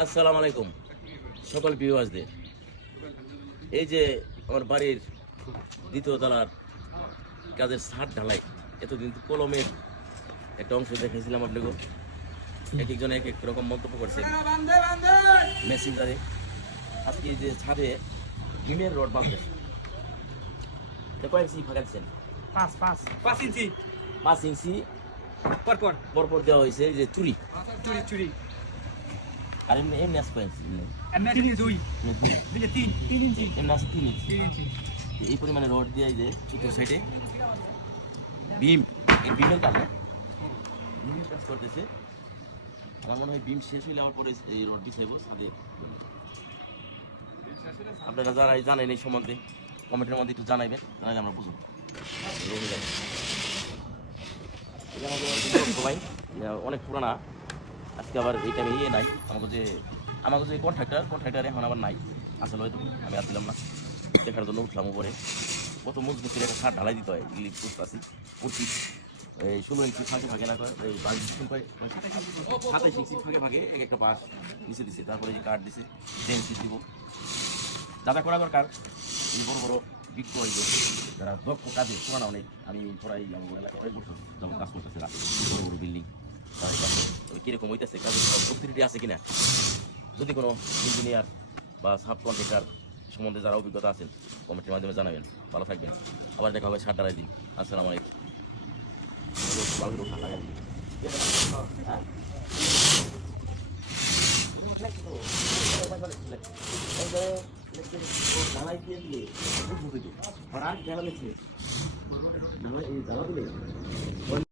আসসালামু আলাইকুম সকল ভিউয়ার্সদের। এই যে আমার বাড়ির দ্বিতীয় তলার কাজের ছাদ ঢালাই, এতদিন তো কলমের একটা অংশ দেখাইছিলাম আপনাকে। এক একজন এক এক রকম মন্তব্য করছেন মেসেঞ্জারে। আজকে এই যে ছাদে ডিমের রড বাঁধতেছে, কয়েক ইঞ্চি ফাঁকা দিচ্ছেন? 5 ইঞ্চি পরপর দেওয়া হয়েছে যে চুরি। আর এমনি এমনি আছে কয়েক ইঞ্চি? এমনি আছে 3 ইঞ্চি। এই পরিমাণে রড দিয়ে এই যে চতুর সাইডে বিম, এই বিমের কাজে বিমের কাজ করতেছে। আমার মনে হয় বিম শেষ হইলে আমার পরে এই রড বিছাইব ছাদে। আপনারা যারা জানেন এই সম্বন্ধে কমেন্টের মধ্যে একটু জানাইবেন, জানাইলে আমরা বুঝবো। সবাই অনেক পুরানা, আজকে আবার এই টাইমে ইয়ে নাই আমাকে যে কন্ট্রাক্টর এখন আবার নাই, আসলে হয়তো আমি আর দিলাম না, দেখার জন্য উঠলাম উপরে। কত মজবুত একটা ছাদ ঢালাই দিতে হয় এগুলি বুঝতে করছি। এই 16 ইঞ্চি ফাঁকে না করে এই 27 ইঞ্চি ফাঁকে এক একটা বাঁশ নিচে দিছে, তারপরে এই কাঠ দিছে, 10 ইঞ্চি দিব দাদা করা দরকার। এই বড় বড় বিক্ষ যারা দক্ষ কাজে পুরানো অনেক, আমি প্রায় আমার এলাকায় অনেক বছর যখন কাজ করতেছে বড় বড় বিল্ডিং, তাদের কাছে কীরকম হইতেছে কাজের প্রস্তুতি আছে কিনা, যদি কোনো ইঞ্জিনিয়ার বা সাব কন্ট্রাক্টর সম্বন্ধে যারা অভিজ্ঞতা আছেন কমেন্টের মাধ্যমে জানাবেন। ভালো থাকবেন, আবার দেখা হবে ছাদ ঢালাই দিন। আসসালামু আলাইকুম। ঢালাই দিয়ে দিলে আর ঢালা দিচ্ছে